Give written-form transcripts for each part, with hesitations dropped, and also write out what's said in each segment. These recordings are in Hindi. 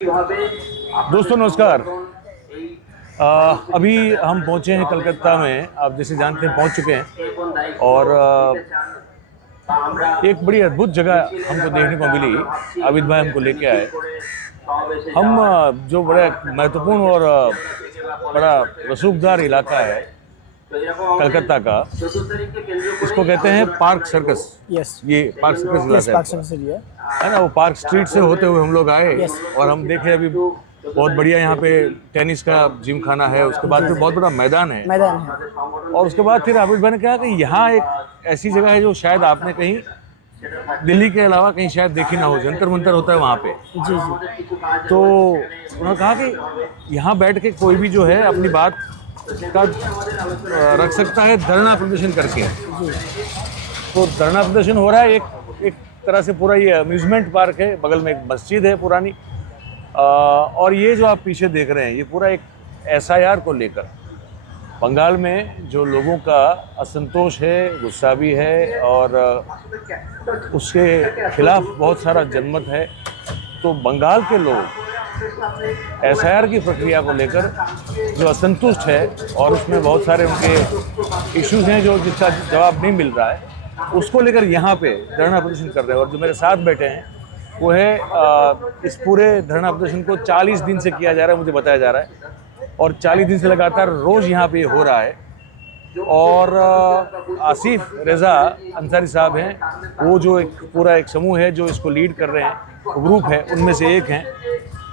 दोस्तों नमस्कार। अभी हम पहुंचे हैं कलकत्ता में। आप जैसे जानते हैं पहुंच चुके हैं और एक बड़ी अद्भुत जगह हमको देखने को मिली। आबिद भाई हमको लेके आए। हम जो बड़ा महत्वपूर्ण और बड़ा रसूखदार इलाका है कलकत्ता का, इसको कहते हैं पार्क सर्कस। यस, ये पार्क सर्कस इलाका है ना। वो पार्क स्ट्रीट से होते हुए हम लोग आए और हम देखे अभी बहुत बढ़िया यहाँ पे टेनिस का जिम खाना है। उसके बाद फिर बहुत बड़ा मैदान है और उसके बाद फिर आबिद भाई ने कहा कि यहाँ एक ऐसी जगह है जो शायद आपने कहीं दिल्ली के अलावा कहीं शायद देखी ना हो। जंतर मंतर होता है वहाँ पे। जी। तो उन्होंने कहा कि यहाँ बैठ के कोई भी जो है अपनी बात का रख सकता है धरना प्रदर्शन करके। तो धरना प्रदर्शन हो रहा है एक तरह से। पूरा ये अम्यूजमेंट पार्क है, बगल में एक मस्जिद है पुरानी। और ये जो आप पीछे देख रहे हैं ये पूरा एक एसआईआर को लेकर बंगाल में जो लोगों का असंतोष है, गुस्सा भी है और उसके खिलाफ बहुत सारा जनमत है। तो बंगाल के लोग एसआईआर की प्रक्रिया को लेकर जो असंतुष्ट है और उसमें बहुत सारे उनके इश्यूज हैं जो जिसका जवाब नहीं मिल रहा है, उसको लेकर यहाँ पे धरना प्रदर्शन कर रहे हैं। और जो मेरे साथ बैठे हैं वो है इस पूरे धरना प्रदर्शन को 40 दिन से किया जा रहा है, मुझे बताया जा रहा है। और 40 दिन से लगातार रोज़ यहाँ पे हो रहा है। और आसिफ रेज़ा अंसारी साहब हैं, वो जो एक पूरा एक समूह है जो इसको लीड कर रहे हैं, ग्रुप है, उनमें से एक हैं।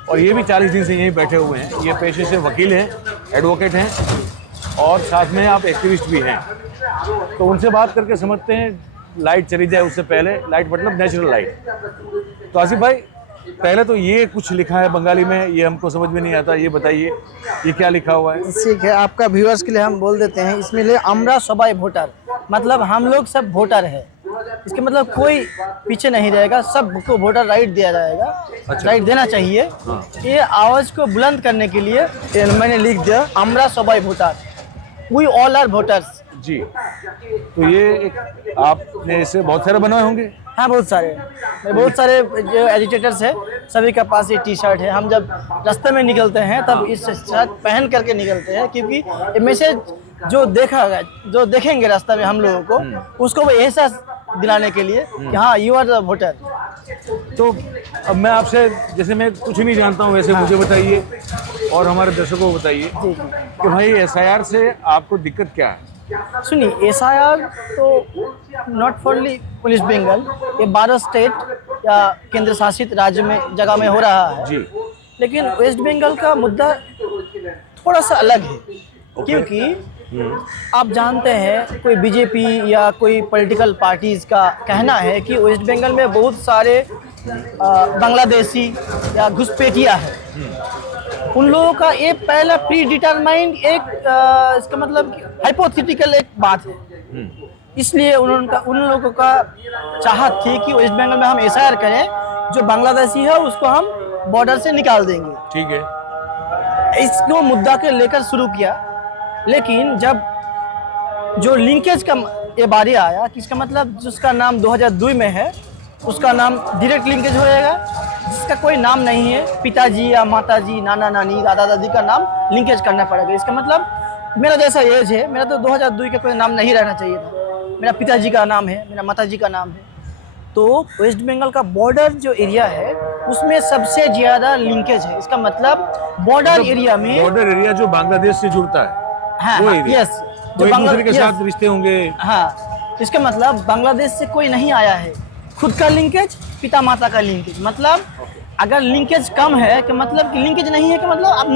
और ये भी 40 दिन से यहीं बैठे हुए हैं। ये पेशे से वकील हैं, एडवोकेट हैं और साथ में आप एक्टिविस्ट भी हैं। तो उनसे बात करके समझते हैं। लाइट चली जाए उससे पहले, लाइट मतलब नेचुरल लाइट। तो आसिफ भाई, पहले तो ये कुछ लिखा है बंगाली में, ये हमको समझ में नहीं आता, ये बताइए ये क्या लिखा हुआ है। ठीक है, आपका व्यूअर्स के लिए हम बोल देते हैं। इसमें ले अमरा सबाई वोटर, मतलब हम लोग सब वोटर है। इसके मतलब कोई पीछे नहीं रहेगा, सबको वोटर राइट दिया जाएगा। अच्छा। राइट देना चाहिए। हाँ। ये आवाज को बुलंद करने के लिए मैंने लिख दिया अमरा सबाई voter, we all are voters. जी। तो ये एक आपने इसे बहुत सारे बनाए होंगे। हाँ, बहुत सारे जो एजिटेटर्स है सभी के पास ये टी शर्ट है। हम जब रास्ते में निकलते हैं तब इस शर्ट पहन करके निकलते हैं, क्योंकि ये मैसेज जो देखेंगे रास्ते में हम लोगों को, उसको वो एहसास दिलाने के लिए कि हाँ, यू आर द वोटर। तो अब मैं आपसे, जैसे मैं कुछ नहीं जानता हूँ वैसे, मुझे बताइए और हमारे दर्शकों को बताइए कि भाई एसआईआर से आपको दिक्कत क्या है। सुनिए, एसआईआर तो नॉट फॉरली पुलिस बंगाल, ये 12 स्टेट या केंद्र शासित राज्य में जगह में हो रहा है जी। लेकिन वेस्ट बंगाल का मुद्दा थोड़ा सा अलग है। क्योंकि आप जानते हैं कोई बीजेपी या कोई पॉलिटिकल पार्टीज का कहना है कि वेस्ट बंगाल में बहुत सारे बांग्लादेशी या घुसपैठिया है। उन लोगों का ये पहला प्री डिटरमाइंड एक इसका मतलब हाइपोथेटिकल एक बात है। इसलिए उन लोगों का चाहत थी कि वेस्ट बंगाल में हम एसआईआर करें, जो बांग्लादेशी है उसको हम बॉर्डर से निकाल देंगे। ठीक है, इसको मुद्दा के लेकर शुरू किया। लेकिन जब जो लिंकेज का ये बारी आया कि इसका मतलब जिसका नाम 2002 में है उसका नाम डायरेक्ट लिंकेज हो जाएगा, जिसका कोई नाम नहीं है, पिताजी या माताजी, नाना नानी, दादा दादी का नाम लिंकेज करना पड़ेगा। इसका मतलब मेरा जैसा एज है, मेरा तो 2002 का कोई नाम नहीं रहना चाहिए था। मेरा पिताजी का नाम है, मेरा माताजी का नाम है। तो वेस्ट बंगाल का बॉर्डर जो एरिया है उसमें सबसे ज्यादा लिंकेज है। इसका मतलब बॉर्डर एरिया में, बॉर्डर एरिया जो बांग्लादेश से जुड़ता है, हाँ, वो यस, जो बांग्लादेश के साथ रिश्ते होंगे। हाँ, इसका मतलब बांग्लादेश से कोई नहीं आया है। खुद का लिंकेज, पिता माता का लिंकेज। मतलब अगर लिंकेज कम है कि मतलब कि लिंकेज नहीं है कि मतलब आप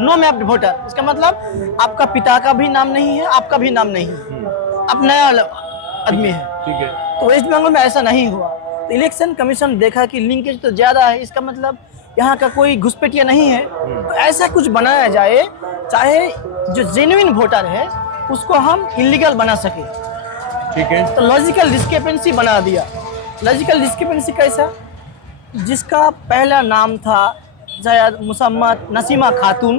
नो मैप्ड वोटर। इसका मतलब आपका पिता का भी नाम नहीं है, आपका भी नाम नहीं है, आप नया आदमी है। ठीक है। तो वेस्ट बंगाल में ऐसा नहीं हुआ। तो इलेक्शन कमीशन देखा कि लिंकेज तो ज्यादा है, इसका मतलब यहाँ का कोई घुसपैठिया नहीं है, तो ऐसा कुछ बनाया जाए चाहे जो जेन्युइन वोटर है उसको हम इलीगल बना सके। ठीक है। तो लॉजिकल डिस्क्रिपेंसी बना दिया। लॉजिकल डिस्क्रिपेंसी कैसा? जिसका पहला नाम था शायद मुसम्मत नसीमा खातून,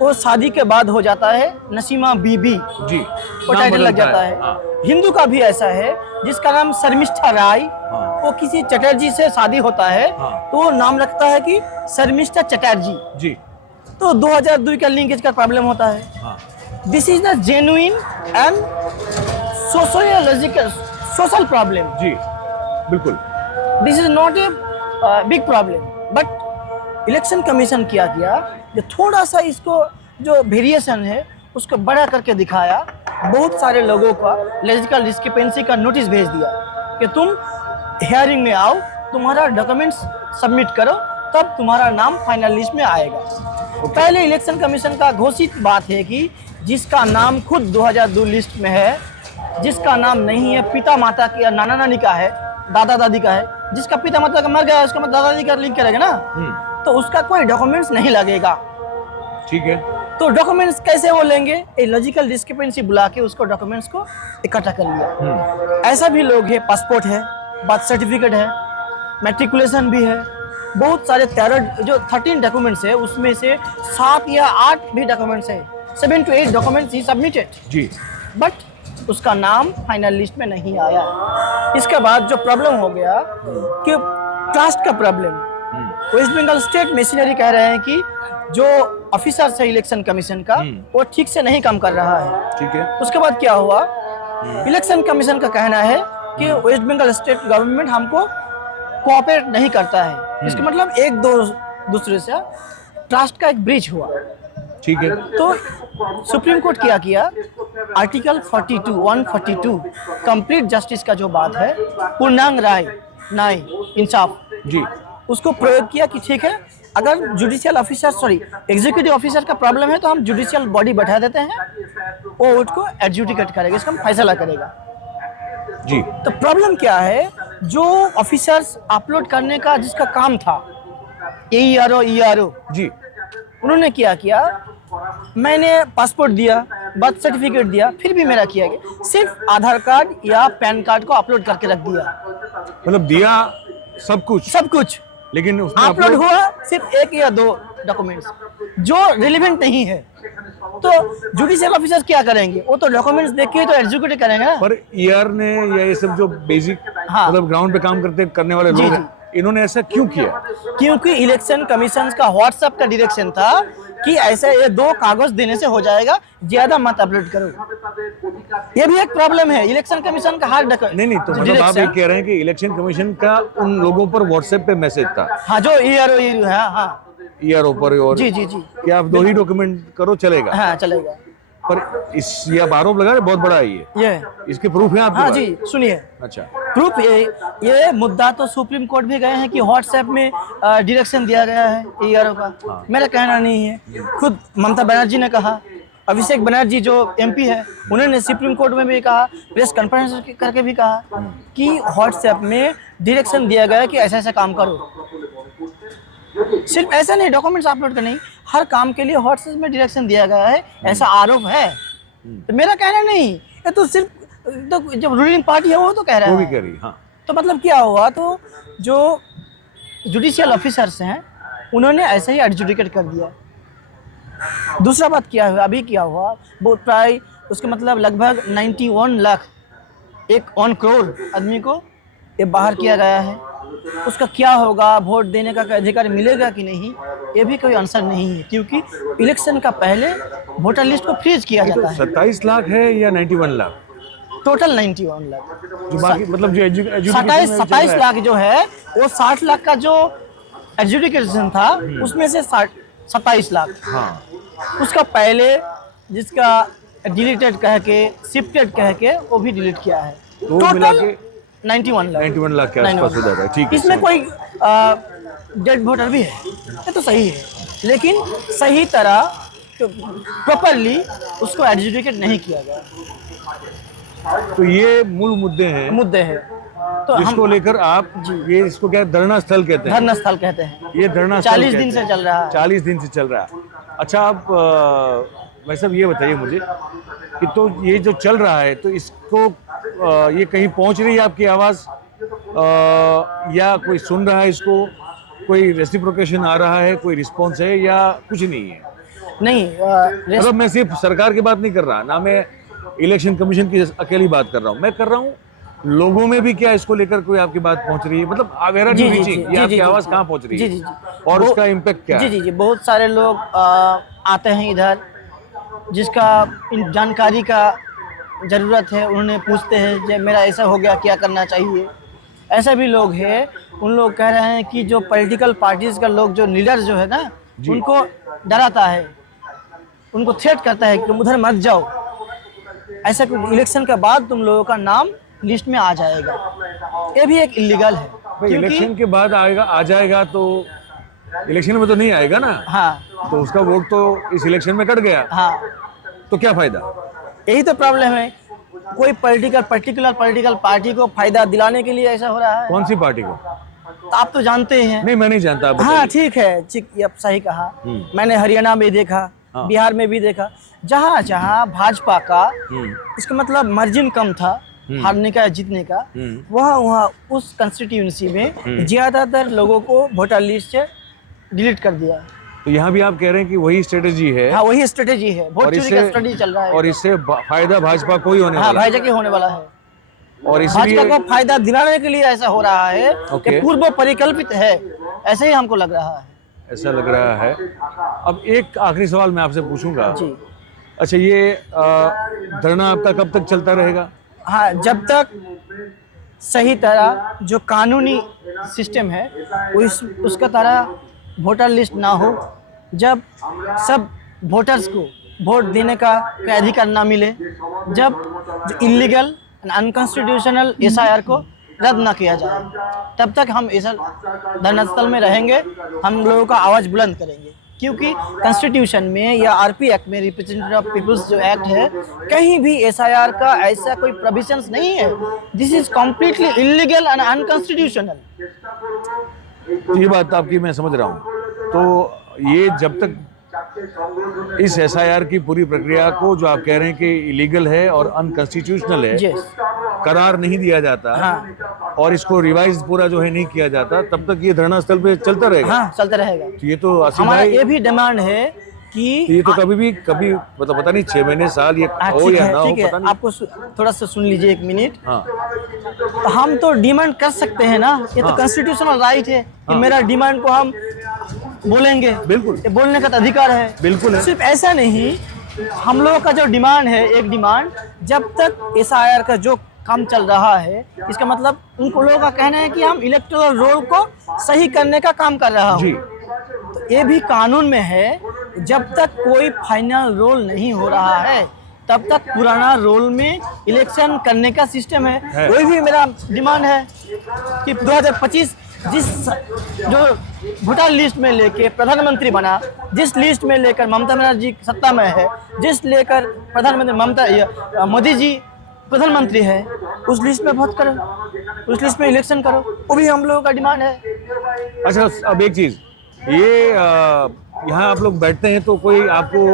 वो शादी के बाद हो जाता है नसीमा बीबी जी, वो टाइटल लग जाता है। हाँ। हिंदू का भी ऐसा है जिसका नाम शर्मिष्ठा राय, हाँ। वो किसी चटर्जी से शादी होता है हाँ। तो वो नाम रखता है कि सर मिस्टर चटर्जी, जी तो 2002 का लिंकेज का प्रॉब्लम होता है। हाँ this is the genuine and sociological social problem. जी बिल्कुल। This is not a big problem, but election commission क्या किया, जो थोड़ा सा इसको जो वेरिएशन है उसको बड़ा करके दिखाया, बहुत सारे लोगों का लॉजिकल डिस्क्रिपेंसी का नोटिस भेज दिया कि तुम हियरिंग में आओ, तुम्हारा डॉक्यूमेंट्स सबमिट करो, तब तुम्हारा नाम फाइनल लिस्ट में आएगा। पहले इलेक्शन कमीशन का घोषित बात है कि जिसका नाम खुद 2002 लिस्ट में है, जिसका नाम नहीं है, पिता माता की या नाना नानी का है, दादा दादी का है, जिसका पिता माता का मर गया उसका दादा दादी का लिंक करेगा ना, तो उसका कोई डॉक्यूमेंट्स नहीं लगेगा। ठीक है। तो डॉक्यूमेंट्स कैसे वो लेंगे, ए लॉजिकल डिस्क्रिपेंसी बुला के उसको डॉक्यूमेंट्स को इकट्ठा कर लिया। ऐसा भी लोग है, पासपोर्ट है, बर्थ सर्टिफिकेट है, मैट्रिकुलेशन भी है, बहुत सारे 13 डॉक्यूमेंट्स है, उसमें से 7 या 8 भी डॉक्यूमेंट्स है, 7 to 8 डॉक्यूमेंट्स ही सबमिटेड जी, बट उसका नाम फाइनल लिस्ट में नहीं आया। इसके बाद जो प्रॉब्लम हो गया कि कास्ट का problem, West Bengal state machinery कह रहे हैं कि जो ऑफिसर्स है इलेक्शन कमीशन का वो ठीक से नहीं काम कर रहा है। ठीक है। उसके बाद क्या हुआ, इलेक्शन कमीशन का कहना है कि वेस्ट बंगाल स्टेट गवर्नमेंट हमको कोऑपरेट नहीं करता है। इसका मतलब एक दो दूसरे से ट्रस्ट का एक ब्रीच हुआ। ठीक है। तो सुप्रीम कोर्ट क्या किया, आर्टिकल 142 कंप्लीट जस्टिस का जो बात है, पूर्णांग राय न्याय इंसाफ जी, उसको प्रयोग किया कि ठीक है, अगर जुडिशियल ऑफिसर एग्जीक्यूटिव ऑफिसर का प्रॉब्लम है तो हम जुडिशियल बॉडी बैठा देते हैं, वो उसको एडजुडिकेट करेगा, इसका फैसला करेगा। जी। तो प्रॉब्लम क्या है, जो ऑफिसर्स अपलोड करने का जिसका काम था, ERO जी, उन्होंने क्या किया, मैंने पासपोर्ट दिया, बर्थ सर्टिफिकेट दिया, फिर भी मेरा किया गया, सिर्फ आधार कार्ड या पैन कार्ड को अपलोड करके रख दिया। मतलब दिया सब कुछ लेकिन उसमें अपलोड हुआ सिर्फ 1 या 2 डॉक्यूमेंट्स जो रिलेवेंट नहीं है। तो जुडिशियल ऑफिसर क्या करेंगे, वो तो डॉक्यूमेंट्स देख के तो एग्जीक्यूट करेंगे ना। पर ER ने या ये सब जो बेसिक हाँ। मतलब ग्राउंड पे काम करने वाले जी, लोग जी। हैं, इन्होंने ऐसा क्यों किया? क्योंकि इलेक्शन कमीशन का व्हाट्सएप का डायरेक्शन था कि ऐसे ये 2 कागज देने से हो जाएगा, ज्यादा मत अपलोड करो। ये भी एक प्रॉब्लम है इलेक्शन कमीशन का हर नहीं तो मतलब आप ये कह रहे हैं कि इलेक्शन कमीशन का उन लोगों पर व्हाट्सएप पे मैसेज था। हाँ, जो ERO है, हाँ ERO पर और जी कि आप 2 ही डॉक्यूमेंट करो चलेगा। हाँ चलेगा। पर ये आप आरोप लगा रहे, बहुत बड़ा है ये इसके प्रूफ है आपके हाँ पास? जी, सुनिए। अच्छा, प्रूफ ये मुद्दा तो सुप्रीम कोर्ट भी गए हैं कि व्हाट्सएप में डायरेक्शन दिया गया है ERO का। हाँ। मेरा कहना नहीं है, खुद ममता बनर्जी ने कहा, अभिषेक बनर्जी जो MP है उन्होंने सुप्रीम कोर्ट में भी कहा, प्रेस कॉन्फ्रेंस करके भी कहा कि व्हाट्सएप में डायरेक्शन दिया गया है कि ऐसा ऐसा काम करो। सिर्फ ऐसा नहीं डॉक्यूमेंट्स अपलोड करने, हर काम के लिए व्हाट्सएप में डायरेक्शन दिया गया है, ऐसा आरोप है। तो मेरा कहना नहीं, ये तो सिर्फ तो जब रूलिंग पार्टी है वो तो कह रहा है, वो भी कह रही। हाँ। तो मतलब क्या हुआ, तो जो जुडिशियल ऑफिसर्स हैं उन्होंने ऐसे ही एडजुडिकेट कर दिया। दूसरा बात क्या हुआ, अभी क्या हुआ, वो प्राय उसका मतलब लगभग 91 लाख 1 करोड़ आदमी को ये बाहर किया गया है। उसका क्या होगा, वोट देने का अधिकार मिलेगा कि नहीं, ये भी कोई आंसर नहीं है, क्योंकि इलेक्शन का पहले वोटर लिस्ट को फ्रीज किया जाता है। 27 लाख है या 91 लाख? टोटल 91 लाख, जो बाकी मतलब जो 27 लाख जो है वो 60 लाख का जो एडजुडिकेशन था उसमें से 27 लाख। हाँ। उसका पहले जिसका डिलीटेड कह के, शिफ्टेड कह के, वो भी डिलीट किया है। तो मिला के 91 लाख के आसपास हो जाता है। ठीक है। इसमें कोई डेड वोटर भी है, ये तो सही है, लेकिन सही तरह प्रॉपरली उसको एडजुडिकेट नहीं किया गया। तो ये मूल मुद्दे हैं तो जिसको लेकर आप ये इसको क्या धरना स्थल कहते हैं? धरना स्थल कहते हैं। ये धरना स्थल 40 दिन से चल रहा है। 40 दिन से चल रहा है। अच्छा, आप भाई साहब ये बताइए मुझे कि तो ये जो चल रहा है, तो इसको ये कहीं पहुंच रही है आपकी आवाज़, या कोई सुन रहा है इसको, कोई रेसिप्रोकेशन आ रहा है, कोई रिस्पॉन्स है, या कुछ नहीं है? नहीं, मतलब मैं सिर्फ सरकार की बात नहीं कर रहा, ना मैं इलेक्शन कमीशन की अकेली बात कर रहा हूँ, मैं कर रहा हूँ लोगों में भी क्या इसको लेकर कोई आपकी बात पहुंच रही है, मतलब वेयर आर जी यू जी रीचिंग, जी ये जी आपकी जी आवाज जी कहाँ पहुंच रही जी है जी जी और वो- उसका इम्पैक्ट क्या जी है? जी जी बहुत सारे लोग आते हैं इधर, जिसका इन जानकारी का ज़रूरत है, उन्हें पूछते हैं कि मेरा ऐसा हो गया, क्या करना चाहिए। ऐसे भी लोग हैं, उन लोग कह रहे हैं कि जो पॉलिटिकल पार्टीज़ का लोग, जो लीडर जो है ना, जी। उनको डराता है, उनको थ्रेट करता है कि तुम उधर मत जाओ, ऐसा कुछ इलेक्शन के बाद तुम लोगों का नाम लिस्ट में आ जाएगा। ये भी एक इलीगल है, भाई क्योंकि इलेक्शन के बाद आएगा, आ जाएगा तो इलेक्शन में तो नहीं आएगा ना, हाँ तो उसका वोट तो इस इलेक्शन में कट गया, हाँ तो क्या फायदा? यही तो प्रॉब्लम है। कोई पर्टिकुलर पॉलिटिकल पार्टी को फायदा दिलाने के लिए ऐसा हो रहा है। कौन सी पार्टी को? तो आप तो जानते ही हैं। नहीं मैं नहीं जानता, आप हाँ बताइए। ठीक है, ठीक, ये आप सही कहा। हम्म। मैंने हरियाणा में देखा, हाँ। बिहार में भी देखा, जहाँ जहाँ भाजपा का हम्म। इसका मतलब मार्जिन कम था हारने का या जीतने का, वहाँ वहाँ उस कंस्टिट्यूंसी में ज्यादातर लोगों को वोटर लिस्ट से डिलीट कर दिया। तो यहाँ भी आप कह रहे हैं कि वही स्ट्रेटेजी है, हाँ वही स्ट्रेटेजी है, वोट चोरी का स्ट्रेटेजी चल रहा है। और इससे फायदा भाजपा को ही होने हाँ वाला है, भाजपा के होने वाला है, और भाजपा इसलिए को फायदा दिलाने के लिए ऐसा हो रहा है ओके। कि पूर्व परिकल्पित है, ऐसे ही हमको लग रहा है। ऐसा लग रहा है। अब एक आखिरी सवाल मैं आपसे पूछूंगा। जी अच्छा, ये धरना आपका कब तक चलता रहेगा? हाँ, जब तक सही तरह जो कानूनी सिस्टम है उसका तरह वोटर लिस्ट ना हो, जब सब वोटर्स को वोट देने का अधिकार ना मिले, जब जो इलीगल अनकॉन्स्टिट्यूशनल एसआईआर को रद्द ना किया जाए, तब तक हम इस धरना स्थल में रहेंगे, हम लोगों का आवाज़ बुलंद करेंगे। क्योंकि कॉन्स्टिट्यूशन में या आरपी एक्ट में, रिप्रेजेंटेटिव ऑफ पीपल्स जो एक्ट है, कहीं भी एसआईआर का ऐसा कोई प्रोविजंस नहीं है। This is completely illegal and unconstitutional. ये बात आपकी मैं समझ रहा हूँ। तो ये जब तक इस एसआईआर की पूरी प्रक्रिया को, जो आप कह रहे हैं कि इलीगल है और अनकॉन्स्टिट्यूशनल है, Yes. करार नहीं दिया जाता, हाँ। और इसको रिवाइज पूरा जो है नहीं किया जाता, तब तक ये धरना स्थल पे चलता रहेगा। हाँ चलता रहेगा। तो ये तो आसिफ हमारा भाई, ये भी डिमांड है कि ये तो कभी मतलब पता नहीं 6 महीने साल ये हो ठीक या है, ना हो, ठीक है, पता नहीं। आपको थोड़ा सा सुन लीजिए 1 मिनट। हाँ तो हम तो डिमांड कर सकते हैं ना, ये तो हाँ। कॉन्स्टिट्यूशनल राइट है कि हाँ। मेरा डिमांड को हम बोलेंगे, बिल्कुल। ये बोलने का तो अधिकार है। बिल्कुल है। सिर्फ ऐसा नहीं, हम लोगों का जो डिमांड है, एक डिमांड, जब तक एसआईआर का जो काम चल रहा है, इसका मतलब उनको लोगों का कहना है कि हम इलेक्टोरल रोल को सही करने का काम कर रहा जी। हूँ। तो ये भी कानून में है, जब तक कोई फाइनल रोल नहीं हो रहा है, तब तक पुराना रोल में इलेक्शन करने का सिस्टम है। वही भी मेरा डिमांड है कि 2025 जिस जो वोटर लिस्ट में लेके प्रधानमंत्री बना, जिस लिस्ट में लेकर ममता बनर्जी सत्ता में है, जिस लेकर प्रधानमंत्री मोदी जी प्रधानमंत्री है, उस लिस्ट में वोट करो, उस लिस्ट में इलेक्शन करो, वो भी हम लोगों का डिमांड है। अच्छा, अब एक चीज, ये यहाँ आप लोग बैठते हैं तो कोई आपको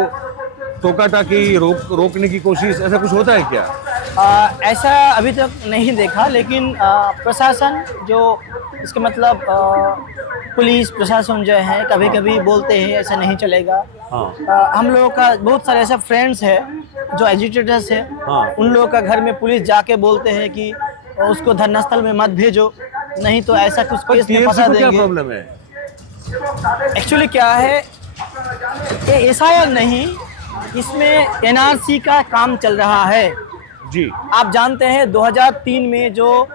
टोका टाकी रोकने की कोशिश, ऐसा कुछ होता है क्या? ऐसा अभी तक नहीं देखा, लेकिन प्रशासन जो इसके मतलब पुलिस प्रशासन जो है, कभी कभी बोलते हैं ऐसा नहीं चलेगा। हाँ। हम लोगों का बहुत सारे ऐसे फ्रेंड्स हैं जो एजुकेटर्स हैं, हाँ। उन लोगों का घर में पुलिस जाके बोलते हैं कि उसको धरना स्थल में मत भेजो, नहीं तो ऐसा कुछ केस में फंसा TMC को क्या देंगे। प्रॉब्लम है? एक्चुअली क्या है, ये एसआईआर नहीं, इसमें एनआरसी का काम चल रहा है। जी। आप जानते हैं 2003 में जो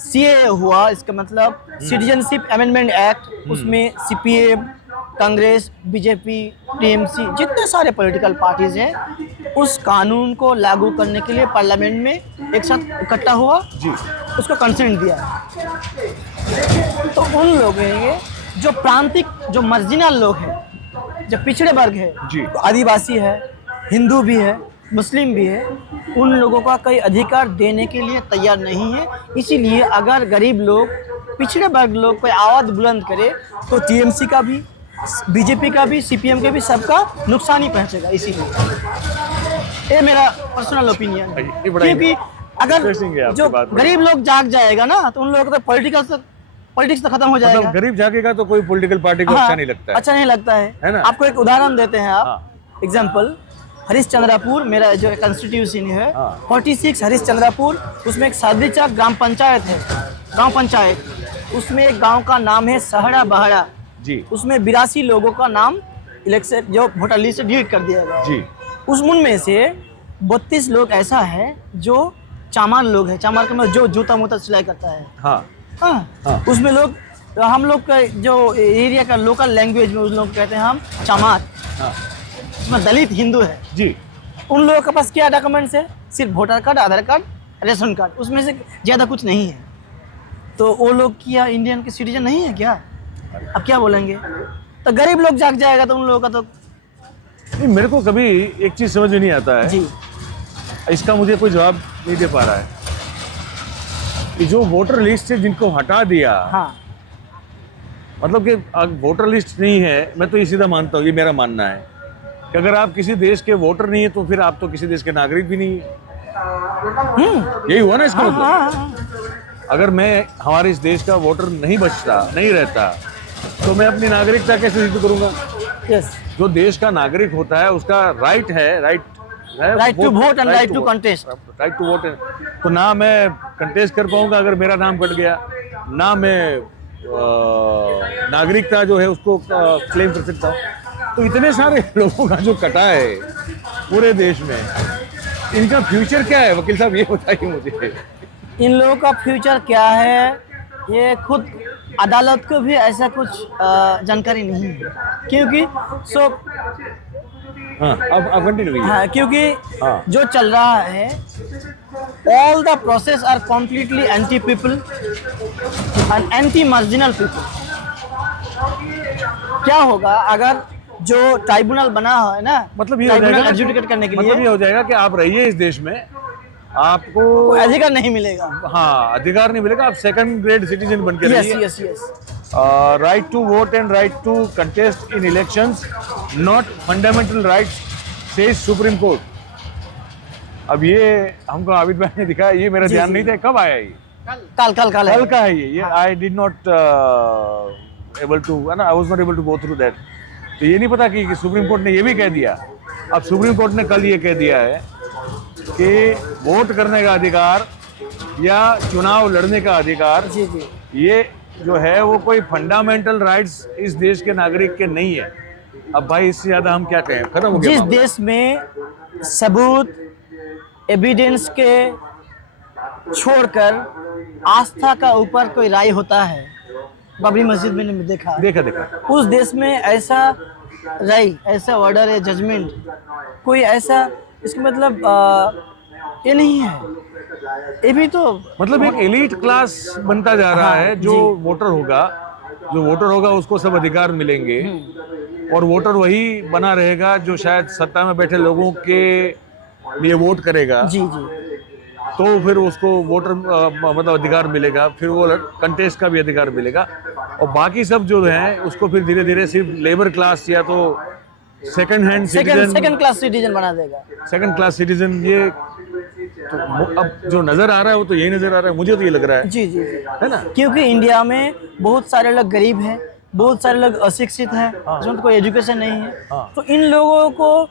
सीए हुआ, इसका मतलब सिटीजनशिप अमेंडमेंट एक्ट, उसमें सीपीएम, कांग्रेस, बीजेपी, टीएमसी, जितने सारे पॉलिटिकल पार्टीज हैं, उस कानून को लागू करने के लिए पार्लियामेंट में एक साथ इकट्ठा हुआ जी। उसको कंसेंट दिया। तो उन लोगों ने जो प्रांतिक, जो मार्जिनल लोग हैं, जो पिछड़े वर्ग है, जी। आदिवासी है, हिंदू भी है, मुस्लिम भी है, उन लोगों का कोई अधिकार देने के लिए तैयार नहीं है। इसीलिए अगर गरीब लोग, पिछड़े वर्ग लोग कोई आवाज़ बुलंद करे तो टीएमसी का भी, बीजेपी का भी, सीपीएम के भी, सबका नुकसान ही पहुंचेगा। इसीलिए ये मेरा पर्सनल ओपिनियन है। ये बड़ा क्योंकि अगर इंटरेस्टिंग है आपकी जो बात। गरीब लोग जाग जाएगा ना, तो उन लोगों का पॉलिटिक्स तो खत्म हो जाएगा। मतलब गरीब जागेगा तो कोई पॉलिटिकल पार्टी को हाँ, अच्छा नहीं लगता है। अच्छा नहीं लगता है ना? आपको एक उदाहरण देते हैं आप, हाँ। एग्जाम्पल, हरिश्चंद्रापुर मेरा जो कंस्टिट्यूशन है, हाँ। 46 हरिश्चंद्रापुर, उसमें एक सादरीचा ग्राम पंचायत है, गांव पंचायत। उसमें एक गांव का नाम है सहड़ा बहड़ा, जी उसमें 82 लोगों का नाम इलेक्शन जो वोटर लिस्ट से डिलीट कर दिया गया। जी उनमें से 32 लोग ऐसा है जो चामार लोग हैं। चामार का मतलब जो जूता मूता सिलाई करता है। हाँ हाँ, हाँ। उसमें लोग, हम लोग का जो एरिया का लोकल लैंग्वेज में उस लोग कहते हैं हम चामार। हाँ उसमें दलित हिंदू है। जी उन लोगों के पास क्या डॉक्यूमेंट्स है? सिर्फ वोटर कार्ड, आधार कार्ड, रेशन कार्ड, उसमें से ज़्यादा कुछ नहीं है। तो वो लोग क्या इंडियन के सिटीजन नहीं है क्या? अब क्या बोलेंगे? तो गरीब लोग जाग जाएगा तो उन लोगों का तो। नहीं, मेरे को कभी एक चीज़ समझ में नहीं आता है, जी इसका मुझे कोई जवाब नहीं दे पा रहा है कि जो वोटर लिस्ट से जिनको हटा दिया, हाँ मतलब कि वोटर लिस्ट नहीं है, मैं तो ये सीधा मानता हूँ, ये मेरा मानना है कि अगर आप किसी देश के वोटर नहीं है तो फिर आप तो किसी देश के नागरिक भी नहीं है। यही हुआ ना इसका मतलब। हाँ। अगर मैं हमारे इस देश का वोटर नहीं बचता, नहीं रहता, तो मैं अपनी नागरिकता कैसे सिद्ध करूंगा? यस, जो देश का नागरिक होता है उसका राइट है, right to vote and right to contest. Right to vote. तो ना मैं कंटेस्ट कर पाऊंगा अगर मेरा नाम कट गया, ना मैं नागरिकता जो है उसको क्लेम कर सकता हूँ। तो इतने सारे लोगों का जो कटा है पूरे देश में, इनका फ्यूचर क्या है? वकील साहब ये बताइए मुझे। इन लोगों का फ्यूचर क्या है, ये खुद अदालत को भी ऐसा कुछ जानकारी नहीं है, क्योंकि हाँ, अब कंटिन्यू। हाँ, क्योंकि हाँ। जो चल रहा है, all the process are completely anti people and anti marginal people. क्या होगा अगर जो ट्राइब्यूनल बना है ना, मतलब ये हो ट्राइब्यूनल जाएगा, एडजुडिकेट करने के मतलब लिए ये हो जाएगा कि आप रहिए इस देश में, आपको कोई अधिकार नहीं मिलेगा। हाँ अधिकार नहीं मिलेगा, आप सेकंड ग्रेड सिटीजन बन के यस रहिए। Yes yes. Right to vote and right to contest in elections not fundamental rights, says Supreme Court. अब ये हमको आबिद भाई ने दिखाया, ये मेरा ध्यान नहीं था। कब आया ये? कल का है ये। I did not able to, I was not able to go through that. तो ये नहीं पता कि सुप्रीम कोर्ट ने ये भी कह दिया। अब सुप्रीम कोर्ट ने कल ये कह दिया है कि वोट करने का अधिकार या चुनाव लड़ने का अधिकार, जी जी, ये जो है वो कोई फंडामेंटल राइट्स इस देश के नागरिक के नहीं है। अब भाई इससे ज्यादा हम क्या कहें? खत्म हो गया। जिस देश में सबूत एविडेंस के छोड़कर आस्था का ऊपर कोई राय होता है, बाबरी मस्जिद में मैंने देखा, उस देश में ऐसा राय, ऐसा ऑर्डर है, जजमेंट, कोई ऐसा, इसका मतलब ये नहीं है। ये भी तो मतलब एक एलीट क्लास बनता जा रहा है। जो वोटर होगा उसको सब अधिकार मिलेंगे, और वोटर वही बना रहेगा जो शायद सत्ता में बैठे लोगों के लिए वोट करेगा। जी जी, तो फिर उसको वोटर मतलब अधिकार मिलेगा, फिर वो कंटेस्ट का भी अधिकार मिलेगा, और बाकी सब जो है उसको फिर धीरे धीरे सिर्फ लेबर क्लास या तो सेकंड क्लास सिटीजन बना देगा। Second class citizen. ये तो अब जो नजर आ रहा है वो तो यही नजर आ रहा है, मुझे तो ये लग रहा है। जी जी, है ना? क्योंकि इंडिया में बहुत सारे लोग गरीब हैं, बहुत सारे लोग अशिक्षित हैं, जिनको कोई एजुकेशन नहीं है। तो इन लोगों को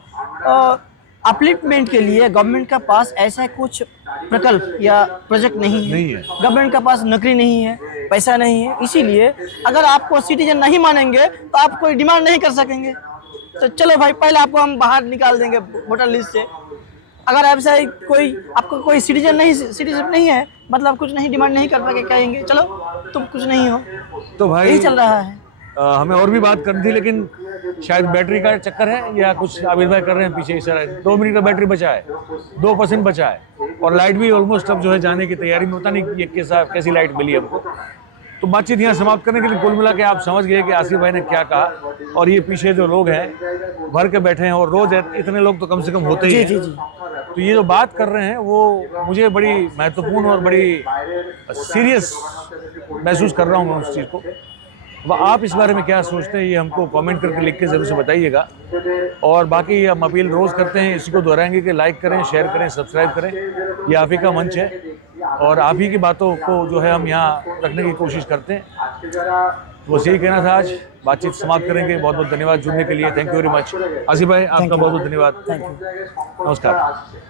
अपलिफ्टमेंट के लिए गवर्नमेंट का पास ऐसा कुछ प्रकल्प या प्रोजेक्ट नहीं है। गवर्नमेंट का पास नौकरी नहीं है, पैसा नहीं है, इसीलिए अगर आपको सिटीजन नहीं मानेंगे तो आप कोई डिमांड नहीं कर सकेंगे। तो चलो भाई, पहले आपको हम बाहर निकाल देंगे वोटर लिस्ट से। अगर ऐसा आपको कोई सिटीजन नहीं है, मतलब कुछ नहीं डिमांड नहीं कर पाएंगे, कहेंगे चलो तुम कुछ नहीं हो। तो भाई यही चल रहा है। हमें और भी बात करनी थी, लेकिन शायद बैटरी का चक्कर है या कुछ आबिद भाई कर रहे हैं पीछे इशारा। 2 मिनट का बैटरी बचा है, 2% बचा है, और लाइट भी ऑलमोस्ट अब जो है जाने की तैयारी में। होता नहीं ये कैसी लाइट मिली हमको। तो बातचीत यहाँ समाप्त करने के लिए कुल मिला के आप समझ गए कि आसिफ भाई ने क्या कहा, और ये पीछे जो लोग हैं भर के बैठे हैं, और रोज इतने लोग तो कम से कम होते ही हैं। तो ये जो बात कर रहे हैं वो मुझे बड़ी महत्वपूर्ण और बड़ी सीरियस महसूस कर रहा हूँ मैं उस चीज़ को। वह आप इस बारे में क्या सोचते हैं, ये हमको कमेंट करके लिख के ज़रूर से बताइएगा। और बाकी हम अपील रोज़ करते हैं, इसी को दोहराएंगे कि लाइक करें, शेयर करें, सब्सक्राइब करें। ये आप ही का मंच है, और आप ही की बातों को जो है हम यहाँ रखने की कोशिश करते हैं। तो बस यही कहना था आज, बातचीत समाप्त करेंगे। बहुत बहुत धन्यवाद जुड़ने के लिए, thank you very much. Asif भाई आपका बहुत बहुत धन्यवाद, थैंक यू। नमस्कार।